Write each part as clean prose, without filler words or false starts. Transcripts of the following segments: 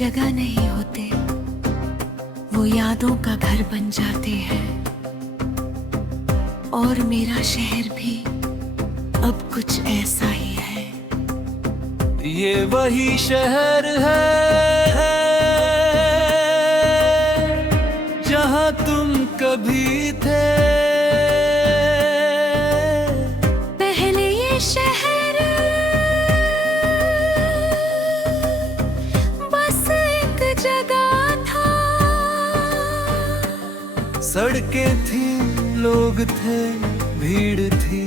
जगह नहीं होते, वो यादों का घर बन जाते हैं। और मेरा शहर भी अब कुछ ऐसा ही है। ये वही शहर है जहाँ तुम कभी थे। पहले ये शहर बस एक जगह था। सड़कें थी, लोग थे, भीड़ थी,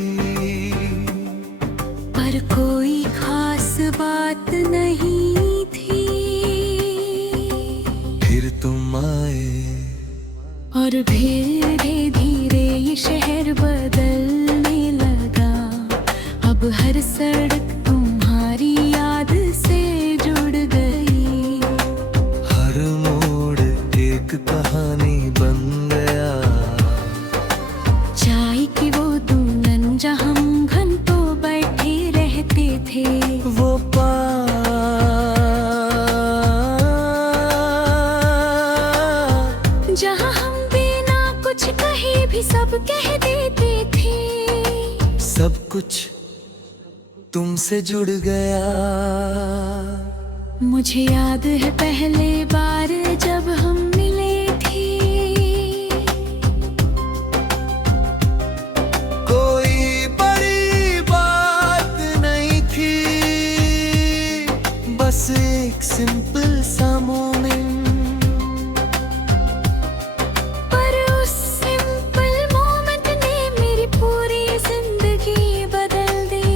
पर कोई खास बात नहीं थी। फिर तुम आए और धीरे धीरे ये शहर बदलने लगा। अब हर सड़क तुम्हारी याद से जुड़ गई। हर मोड़ एक कहानी बन गया। चाय की वो दुल्हन जहाँ हम घंटों बैठे रहते थे, वो जहाँ हम बिना कुछ कहे भी सब कह देते थे। सब कुछ तुमसे जुड़ गया। मुझे याद है पहले बार जब हम मिले थे। कोई बड़ी बात नहीं थी, बस एक सिंपल सा मोमेंट। पर उस सिंपल मोमेंट ने मेरी पूरी जिंदगी बदल दी।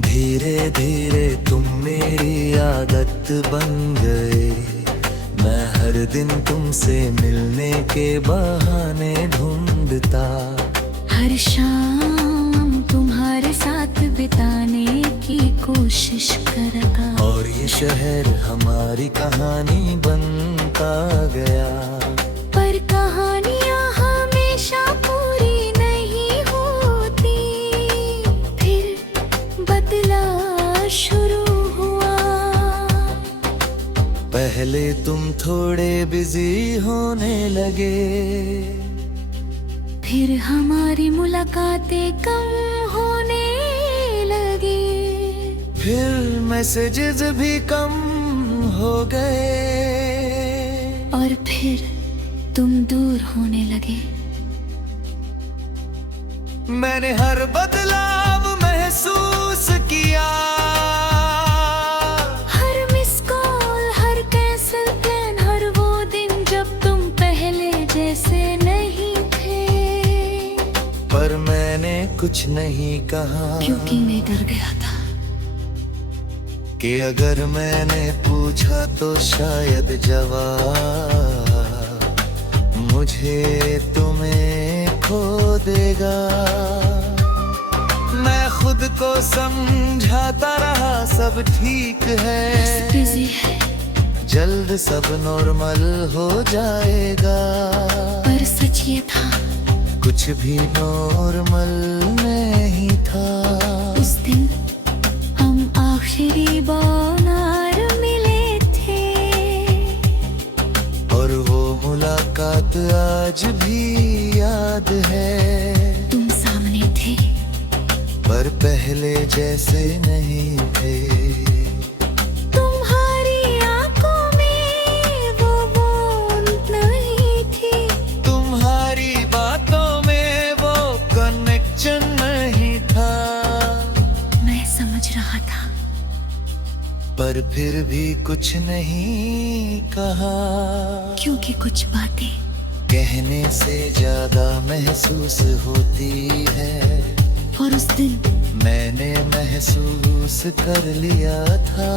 धीरे धीरे तुम मेरी आदत बन गए। मैं हर दिन तुमसे मिलने के बहाने ढूंढता। हर शाम तुम्हारे साथ बिताने की कोशिश करता। और ये शहर हमारी कहानी बनता गया। पर कहानियाँ हमेशा पूरी नहीं होती। फिर बदला शुरू हुआ। पहले तुम थोड़े बिजी होने लगे। फिर हमारी मुलाकातें कम होने लगी। फिर मैसेजेस भी कम हो गए। और फिर तुम दूर होने लगे। मैंने हर बदलाव महसूस किया। हर मिस कॉल, हर कैंसिल प्लान, हर वो दिन जब तुम पहले जैसे नहीं थे। पर मैंने कुछ नहीं कहा, क्योंकि मैं डर गया था कि अगर मैंने पूछा तो शायद जवाब मुझे तुम्हें खो देगा। मैं खुद को समझाता रहा सब ठीक है, बिजी है। जल्द सब नॉर्मल हो जाएगा। पर सच ये था, कुछ भी नॉर्मल नहीं था। उस दिन हम आखिरी बार मिले थे। और वो मुलाकात आज भी याद है। तुम सामने थे, पर पहले जैसे नहीं थे। तुम्हारी आंखों में वो वार्मथ नहीं थी। तुम्हारी बातों में वो कनेक्शन नहीं था। मैं समझ रहा था, पर फिर भी कुछ नहीं कहा। क्योंकि कुछ बातें कहने से ज्यादा महसूस होती है। और उस दिन मैंने महसूस कर लिया था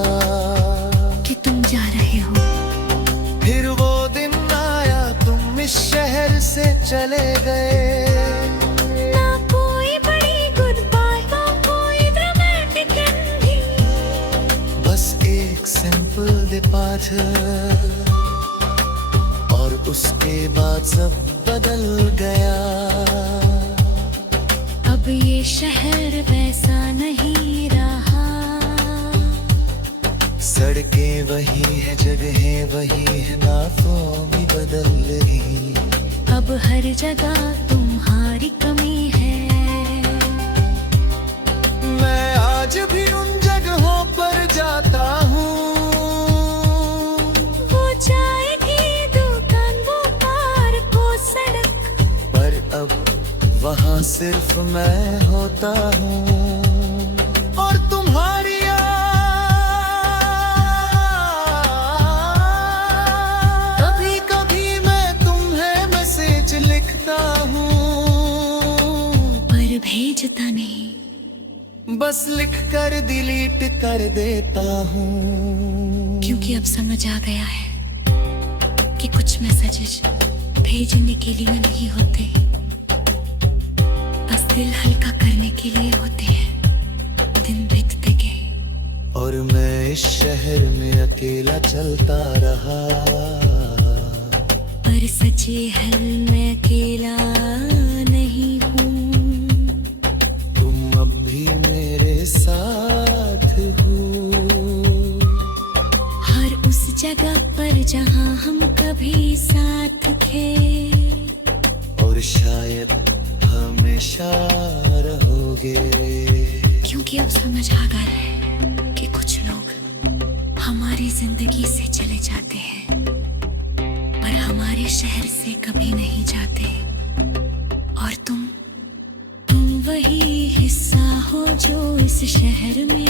कि तुम जा रहे हो। फिर वो दिन आया, तुम इस शहर से चले गए। ना कोई बड़ी गुड बाय, ना कोई ड्रामेटिक एंडिंग। बस एक सिंपल डिपार्चर। और उसके बाद सब बदल गया। अब ये शहर वैसा नहीं रहा। सड़कें वही है, जगहें वही है, नातों भी बदल रही। अब हर जगह तुम्हारी कमी है। मैं आज भी उन जगहों पर जाता हूँ। वो चाय की दुकान, वो पार्क, वो सड़क, पर अब वहाँ सिर्फ मैं होता हूँ और तुम्हारी कभी कभी मैं तुम्हें मैसेज लिखता हूँ, पर भेजता नहीं, बस लिख कर डिलीट कर देता हूँ। क्योंकि अब समझ आ गया है कि कुछ मैसेजेस भेजने के लिए नहीं होते, बस दिल हल्का करने के लिए होते हैं। दिन बीतते गए और मैं इस शहर में अकेला चलता रहा, पर सच्चे हल मैं अकेला नहीं हूँ। तुम अब भी मेरे साथ हो, हर उस जगह पर जहाँ हम कभी साथ थे, और शायद हमेशा रहोगे। क्योंकि अब समझ आ गया है कि कुछ लोग हमारी जिंदगी से चले जाते हैं, पर हमारे शहर से कभी नहीं जाते। और तुम वही हिस्सा हो जो इस शहर में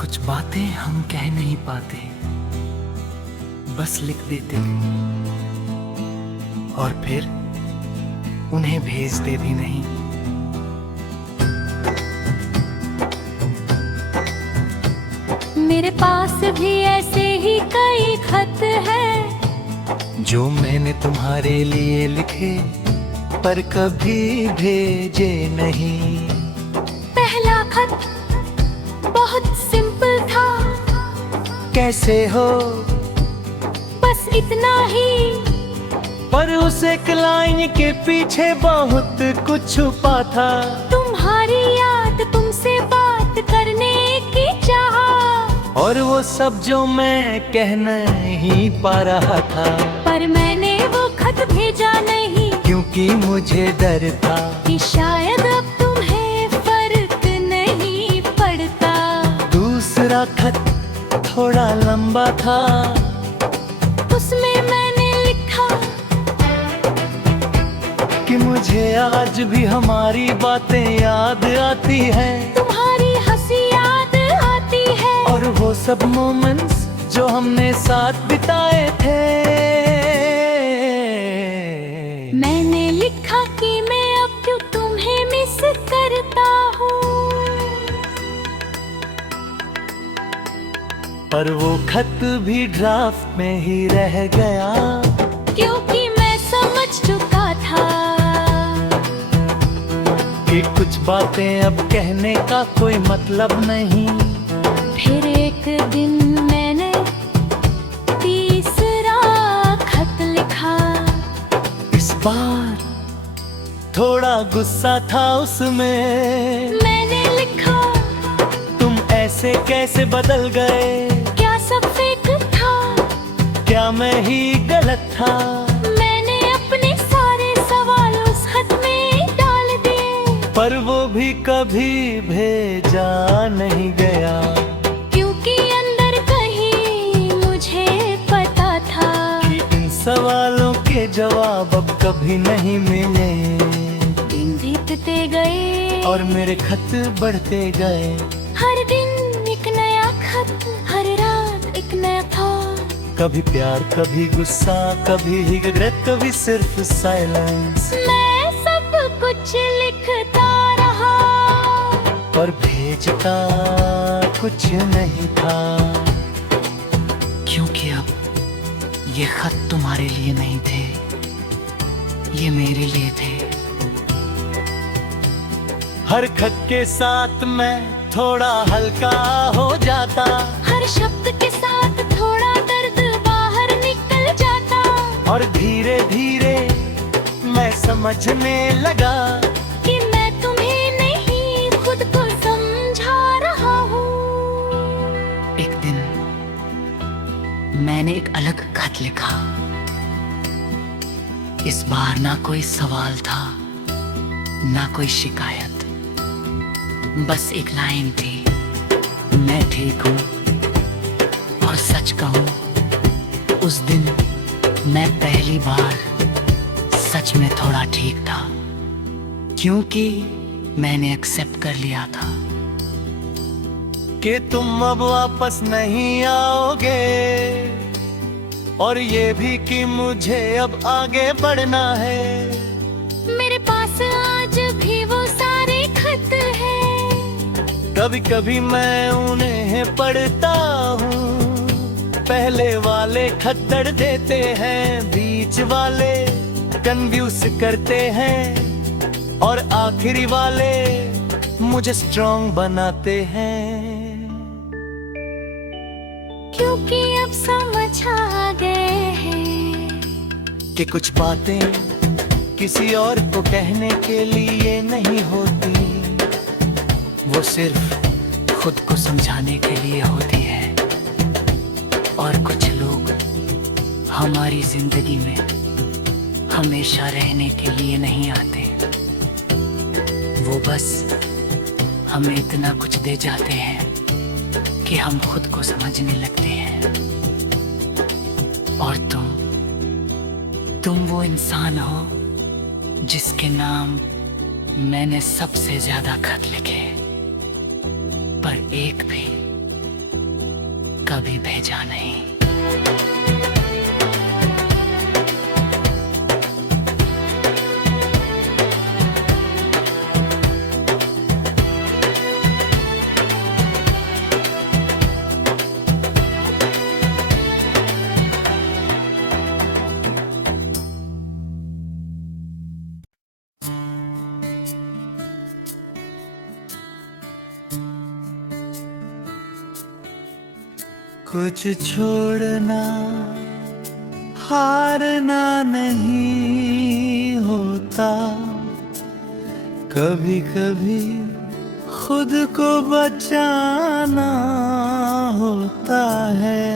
कुछ बातें हम कह नहीं पाते, बस लिख देते और फिर उन्हें भेजते भी नहीं। मेरे पास भी ऐसे ही कई खत हैं जो मैंने तुम्हारे लिए लिखे पर कभी भेजे नहीं। पहला खत बहुत सिंपल था, कैसे हो बस इतना ही, पर उस एक लाइन के पीछे बहुत कुछ छुपा था। तुम्हारी याद, तुमसे बात करने की चाह, और वो सब जो मैं कह नहीं पा रहा था, पर मैंने वो खत भेजा नहीं, क्योंकि मुझे डर था कि शायद अब तुम्हें फर्क नहीं पड़ता। दूसरा खत थोड़ा लंबा था, उसमें मैंने लिखा कि मुझे आज भी हमारी बातें याद आती हैं, तुम्हारी हंसी याद आती है, और वो सब मोमेंट्स जो हमने साथ बिताए थे। मैंने लिखा कि मैं अब क्यों तुम्हें मिस करता हूँ, पर वो खत भी ड्राफ्ट में ही रह गया, क्योंकि मैं समझ चुका था कि कुछ बातें अब कहने का कोई मतलब नहीं। फिर एक दिन मैंने तीसरा खत लिखा, इस बार थोड़ा गुस्सा था उसमें। मैंने लिखा तुम ऐसे कैसे बदल गए, क्या सब फेक था, क्या मैं ही गलत था। मैंने अपने सारे सवाल उस खत में डाल दिए, पर वो भी कभी भेजा नहीं गया, क्योंकि अंदर कहीं मुझे पता था कि इन सवालों के जवाब अब कभी नहीं मिले। दिन बीतते गए और मेरे खत बढ़ते गए, हर दिन एक नया खत, हर रात एक नया था। कभी प्यार, कभी गुस्सा, कभी रिग्रेट, कभी सिर्फ साइलेंस। मैं सब कुछ लिखता रहा, पर भेजता कुछ नहीं था, क्योंकि अब ये खत तुम्हारे लिए नहीं थे, ये मेरे लिए थे। हर खत के साथ मैं थोड़ा हल्का हो जाता, हर शब्द के साथ थोड़ा दर्द बाहर निकल जाता। और धीरे धीरे मैं समझने लगा कि मैं तुम्हें नहीं खुद को समझा रहा हूँ। एक दिन मैंने एक अलग खत लिखा। इस बार ना कोई सवाल था, ना कोई शिकायत, बस एक लाइन थी, मैं ठीक हूँ। और सच कहूँ, उस दिन मैं पहली बार सच में थोड़ा ठीक था, क्योंकि मैंने एक्सेप्ट कर लिया था कि तुम अब वापस नहीं आओगे, और ये भी कि मुझे अब आगे बढ़ना है। मेरे पास आज भी वो सारे खत हैं। कभी कभी मैं उन्हें पढ़ता हूँ। पहले वाले खद्दड़ देते हैं, बीच वाले कन्फ्यूज करते हैं, और आखिरी वाले मुझे स्ट्रॉन्ग बनाते हैं। क्योंकि अब समझ आ गए हैं कि कुछ बातें किसी और को कहने के लिए नहीं होती, वो सिर्फ खुद को समझाने के लिए होती है। और कुछ लोग हमारी जिंदगी में हमेशा रहने के लिए नहीं आते, वो बस हमें इतना कुछ दे जाते हैं कि हम खुद को समझने लगते हैं। और तुम वो इंसान हो जिसके नाम मैंने सबसे ज्यादा खत लिखे, पर एक भी कभी भेजा नहीं। कुछ छोड़ना हारना नहीं होता, कभी कभी खुद को बचाना होता है।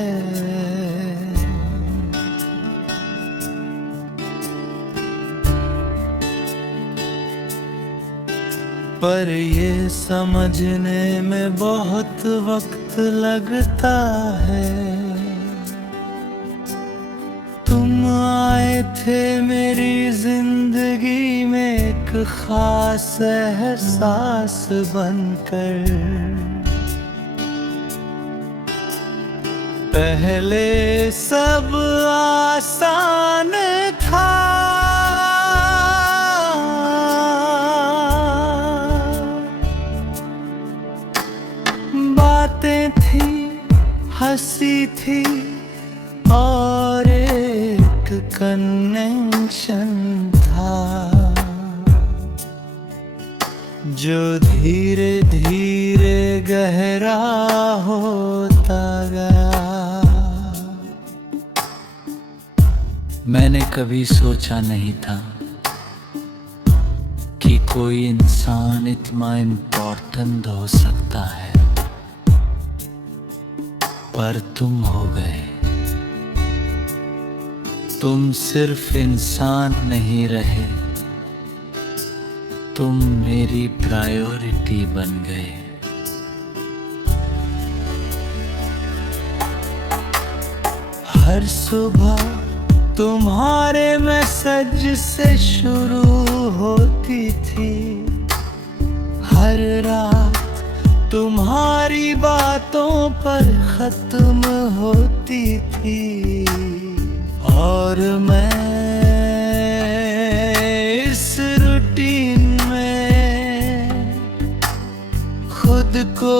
पर ये समझने में बहुत वक्त लगता है। तुम आए थे मेरी जिंदगी में एक खास एहसास बनकर। पहले सब आसान था, बातें थी, हंसी थी, और एक कनेक्शन था जो धीरे धीरे गहरा होता गया। मैंने कभी सोचा नहीं था कि कोई इंसान इतना इम्पोर्टेंट हो सकता है, पर तुम हो गए। तुम सिर्फ इंसान नहीं रहे, तुम मेरी प्रायोरिटी बन गए। हर सुबह तुम्हारे मैसेज से शुरू होती थी, हर रात तुम्हारी बातों पर खत्म होती थी। और मैं इस रूटीन में खुद को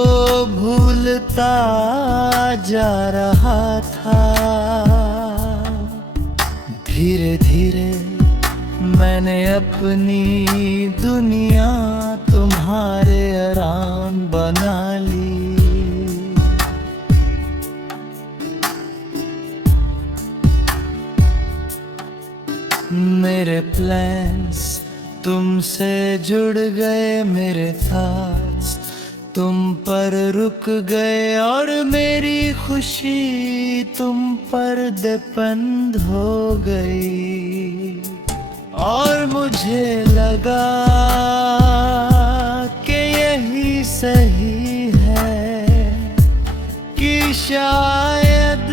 भूलता जा रहा था। धीरे धीरे मैंने अपनी दुनिया तुम्हारे तुम्हारे आराम बना ली। मेरे प्लान्स तुमसे जुड़ गए, मेरे थॉट्स तुम पर रुक गए, और मेरी खुशी तुम पर डिपेंड हो गई। और मुझे लगा कि यही सही है, कि शायद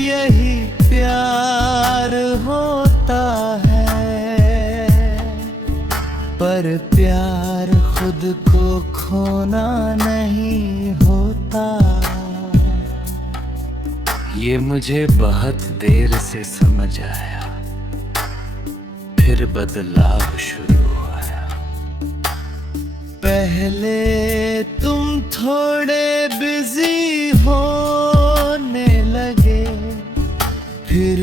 यही प्यार होता है। पर प्यार खुद को खोना नहीं होता। ये मुझे बहुत देर से समझ आया, फिर बदलाव शुरू हुआ। पहले तुम थोड़े बिजी होने लगे, फिर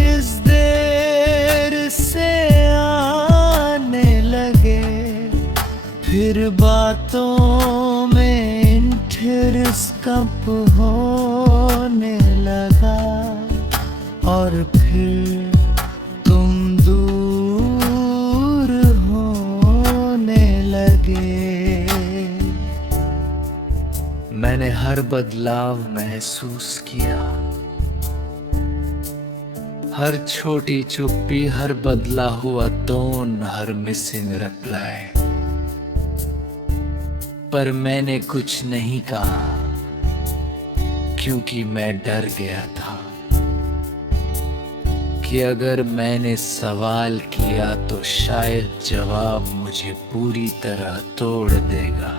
इस देर से आने लगे, फिर बातों में इंटरेस्ट कम होने लगा, और फिर तुम दूर होने लगे। मैंने हर बदलाव महसूस किया, हर छोटी चुप्पी, हर बदला हुआ टोन, हर मिसिंग रिप्लाई। पर मैंने कुछ नहीं कहा, क्योंकि मैं डर गया था कि अगर मैंने सवाल किया तो शायद जवाब मुझे पूरी तरह तोड़ देगा।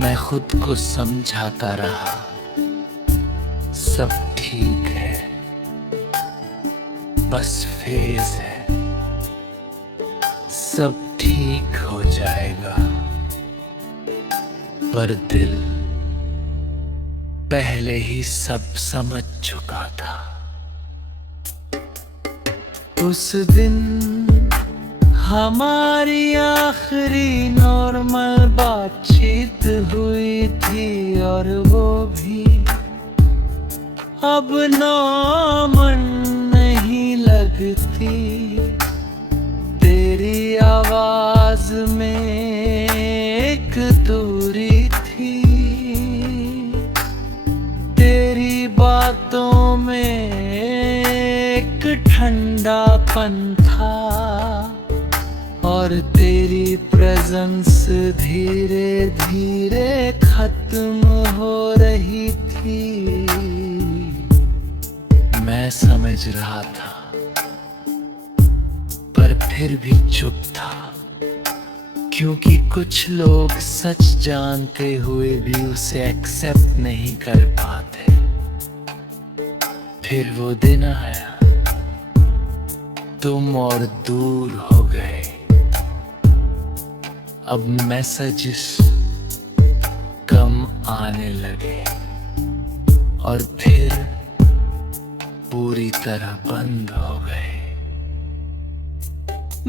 मैं खुद को समझाता रहा, सब ठीक है, बस फेज है, सब ठीक हो जाएगा। पर दिल पहले ही सब समझ चुका था। उस दिन हमारी आखिरी नॉर्मल बातचीत हुई थी, और वो भी अब नॉर्मल नहीं लगती। तेरी आवाज में एक दूरी थी, तेरी बातों में एक ठंडापन था, और तेरी प्रेजेंस धीरे धीरे खत्म हो रही थी। मैं समझ रहा था, पर फिर भी चुप था, क्योंकि कुछ लोग सच जानते हुए भी उसे एक्सेप्ट नहीं कर पाते। फिर वो दिन आया, तुम और दूर हो गए। अब मैसेजेस कम आने लगे, और फिर पूरी तरह बंद हो गए।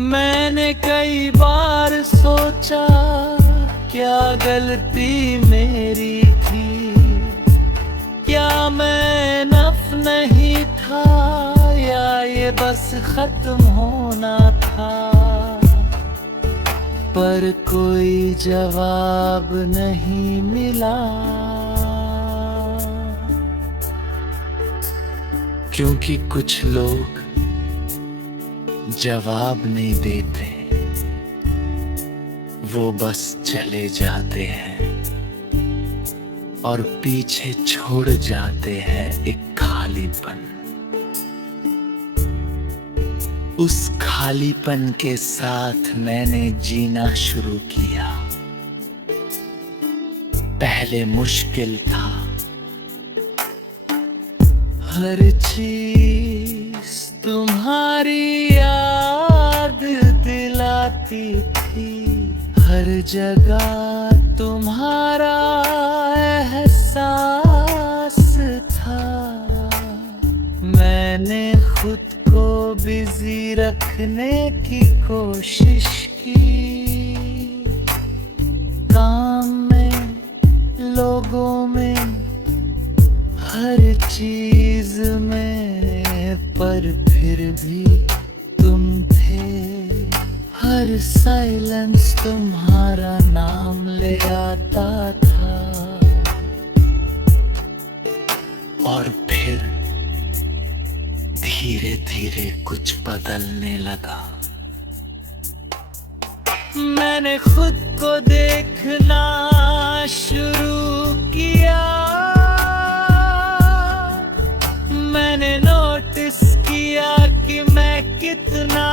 मैंने कई बार सोचा, क्या गलती मेरी थी, क्या मैं नफ नहीं था, या ये बस खत्म होना था। पर कोई जवाब नहीं मिला, क्योंकि कुछ लोग जवाब नहीं देते, वो बस चले जाते हैं, और पीछे छोड़ जाते हैं एक खालीपन। उस खालीपन के साथ मैंने जीना शुरू किया। पहले मुश्किल था, हर चीज तुम्हारी याद दिलाती थी, हर जगह तुम्हारा एहसास था। मैंने खुद को बिजी रखने की कोशिश की, काम में, लोगों में, हर चीज में, पर फिर भी तुम थे। हर साइलेंस तुम्हारा नाम ले आता था, और फिर धीरे धीरे कुछ बदलने लगा। मैंने खुद को देखना शुरू किया, मैंने नोटिस किया कि मैं कितना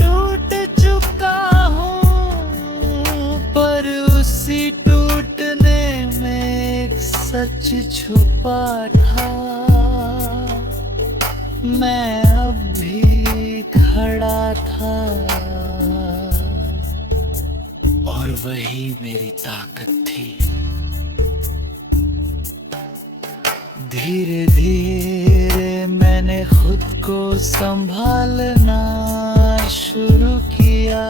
टूट चुका हूँ, पर उसी टूटने में एक सच छुपा था। मैं अब भी खड़ा था, और वही मेरी ताकत थी। धीरे धीरे मैंने खुद को संभालना शुरू किया,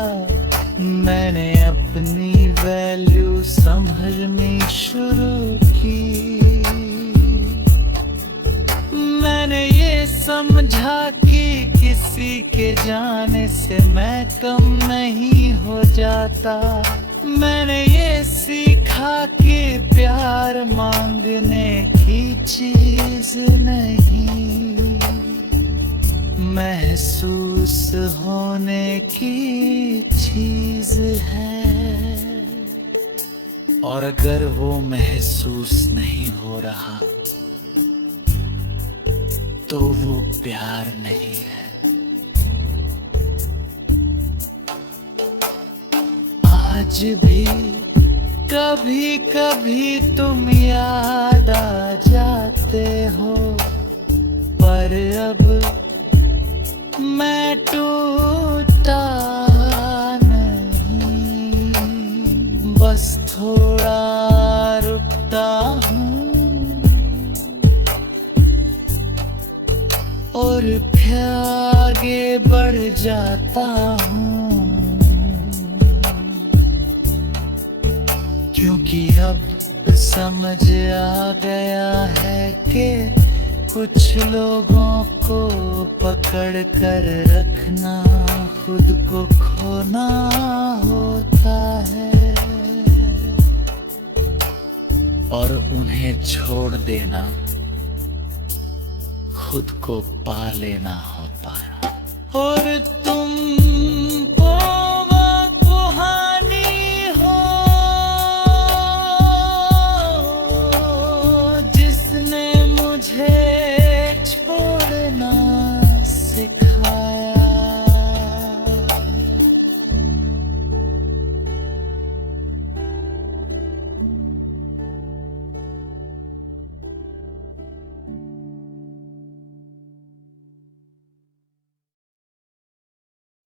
मैंने अपनी वैल्यू समझनी शुरू की। मैंने ये समझा कि किसी के जाने से मैं कम नहीं हो जाता। मैंने ये सीखा कि प्यार मांगने की चीज नहीं, महसूस होने की चीज है। और अगर वो महसूस नहीं हो रहा तो वो प्यार नहीं है। आज भी कभी कभी तुम याद आ जाते हो, पर अब मैं टूटा नहीं, बस थोड़ा रुकता हूँ और फिर आगे बढ़ जाता हूँ, क्योंकि अब समझ आ गया है कि कुछ लोगों को पकड़ कर रखना खुद को खोना होता है, और उन्हें छोड़ देना खुद को पा लेना होता है। और